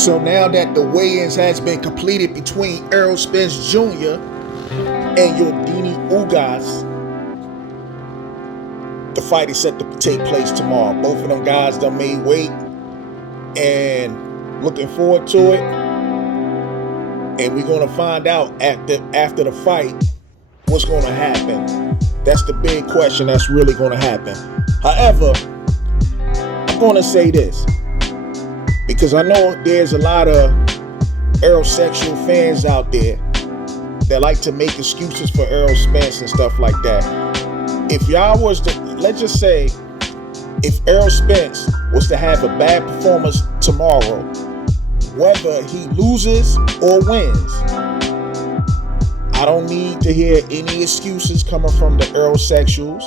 So now that the weigh-ins has been completed between Errol Spence Jr. and Yordenis Ugas, the fight is set to take place tomorrow. Both of them guys done made weight and looking forward to it. And we're going to find out after the fight what's going to happen. That's the big question that's really going to happen. However, I'm going to say this, because I know there's a lot of Errol-sexual fans out there that like to make excuses for Errol Spence and stuff like that. If y'all was to, let's just say, if Errol Spence was to have a bad performance tomorrow, whether he loses or wins, I don't need to hear any excuses coming from the Errol-sexuals.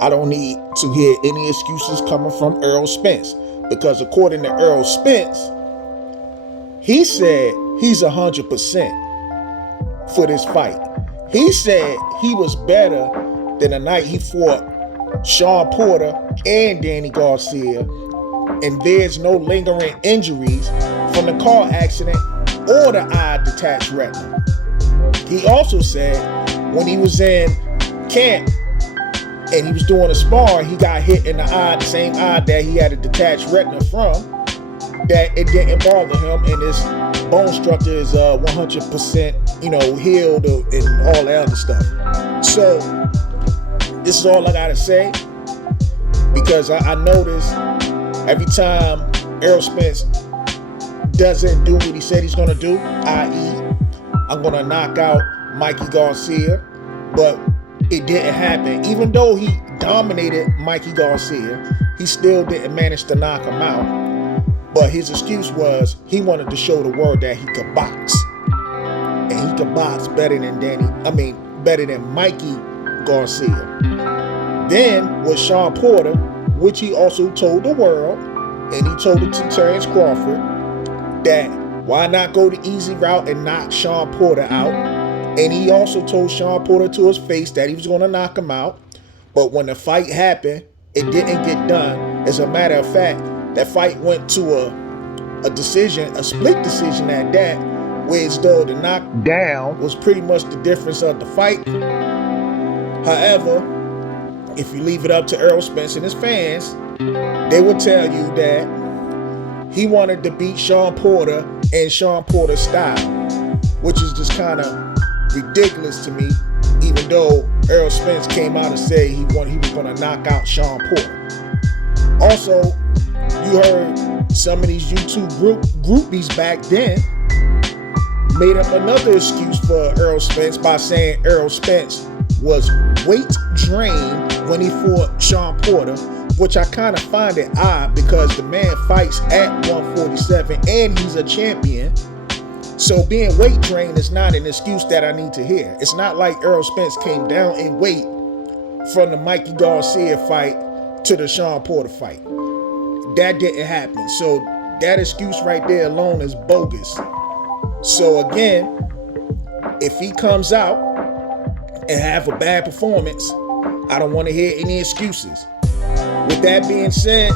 I don't need to hear any excuses coming from Errol Spence, because according to Errol Spence, he said he's 100% for this fight. He said he was better than the night he fought Shawn Porter and Danny Garcia, and there's no lingering injuries from the car accident or the eye detached retina. He also said when he was in camp and he was doing a spar, he got hit in the eye, the same eye that he had a detached retina from, that it didn't bother him, and his bone structure is 100%, healed and all that other stuff. So this is all I gotta say, because I noticed every time Errol Spence doesn't do what he said he's gonna do, i.e., I'm gonna knock out Mikey Garcia, but it didn't happen. Even though he dominated Mikey Garcia, he still didn't manage to knock him out. But his excuse was he wanted to show the world that he could box, and he could box better than Mikey Garcia. Then with Shawn Porter, which he also told the world, and he told it to Terrence Crawford, that why not go the easy route and knock Shawn Porter out? And he also told Shawn Porter to his face that he was going to knock him out. But when the fight happened, it didn't get done. As a matter of fact, that fight went to a decision, a split decision at that, whereas though the knockdown was pretty much the difference of the fight. However, if you leave it up to Errol Spence and his fans, they will tell you that he wanted to beat Shawn Porter in Shawn Porter's style, which is just kind of ridiculous to me, even though Errol Spence came out and said he was going to knock out Shawn Porter. Also, you heard some of these YouTube groupies back then made up another excuse for Errol Spence by saying Errol Spence was weight drained when he fought Shawn Porter, which I kind of find it odd, because the man fights at 147 and he's a champion. So being weight drained is not an excuse that I need to hear. It's not like Errol Spence came down in weight from the Mikey Garcia fight to the Shawn Porter fight. That didn't happen. So that excuse right there alone is bogus. So again, if he comes out and have a bad performance, I don't want to hear any excuses. With that being said,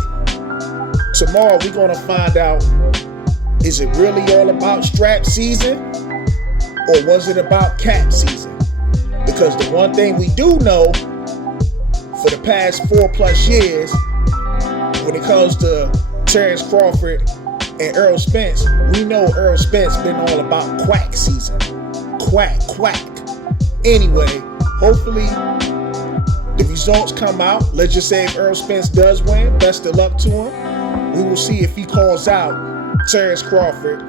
tomorrow we're going to find out, is it really all about strap season, or was it about cap season? Because the one thing we do know for the past 4+ years, when it comes to Terrence Crawford and Errol Spence, we know Errol Spence been all about quack season. Quack. Anyway, hopefully the results come out. Let's just say if Errol Spence does win, best of luck to him. We will see if he calls out Terrence Crawford,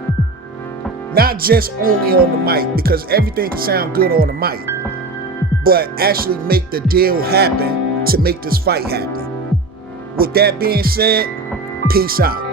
not just only on the mic, because everything can sound good on the mic, but actually make the deal happen to make this fight happen. With that being said, peace out.